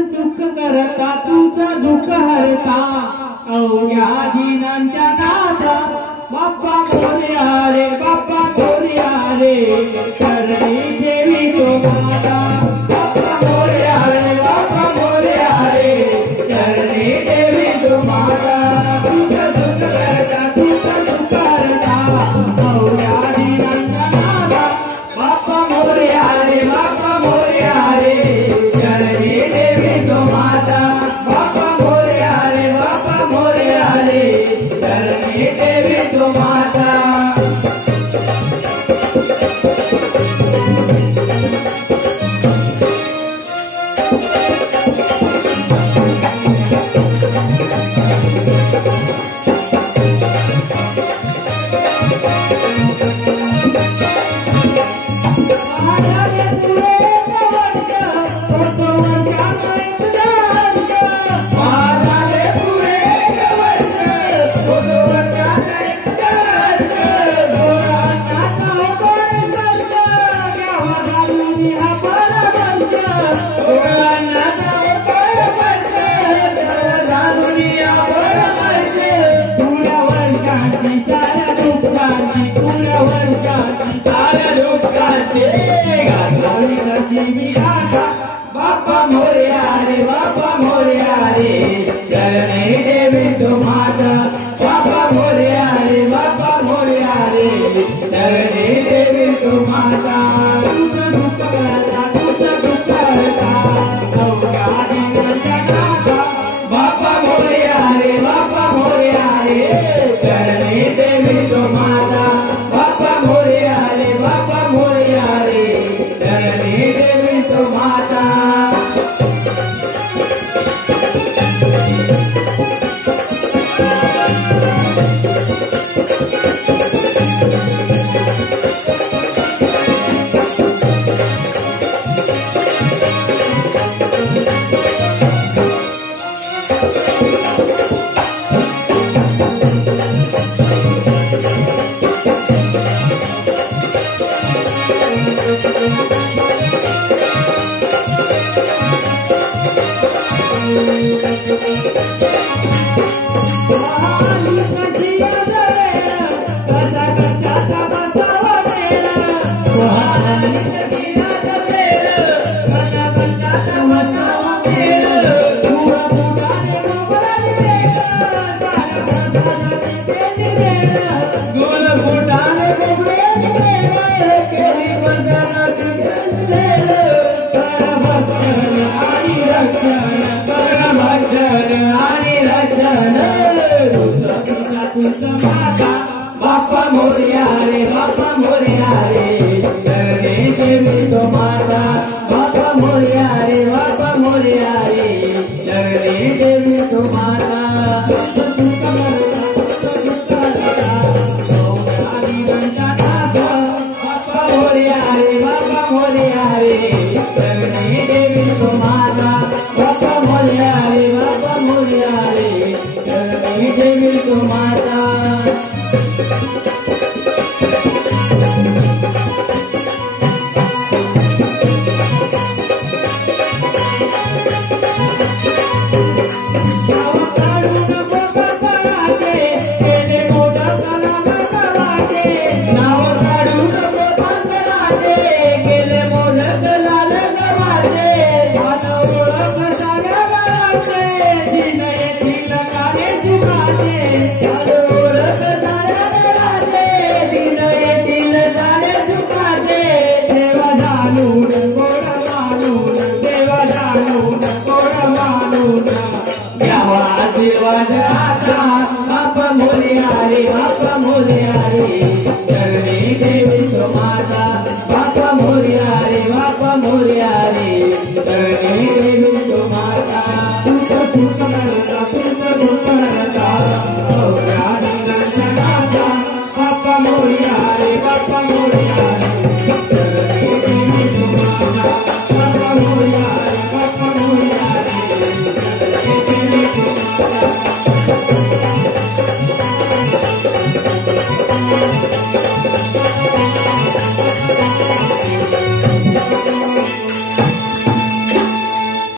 सुख करता तुझं दुःख हरता अवघ्या दिनांच्या नाथा बाप्पा मोरया रे बाप्पा मोरया रे चरणी देवी तो माता बाप्पा मोरया रे बाप्पा मोरया रे चरणी देवी तो माता तुझं सुख करता तुझं दुःख हरता अवघ्या दिनांच्या नाथा बाप्पा मोरया रे बाप्पा मोरया रे चरणी देवी तो माता बाप्पा मोरया रे बाप्पा मोरया रे चरणी देवी तो माता बाप्पा मोरया रे बाप्पा मोरया रे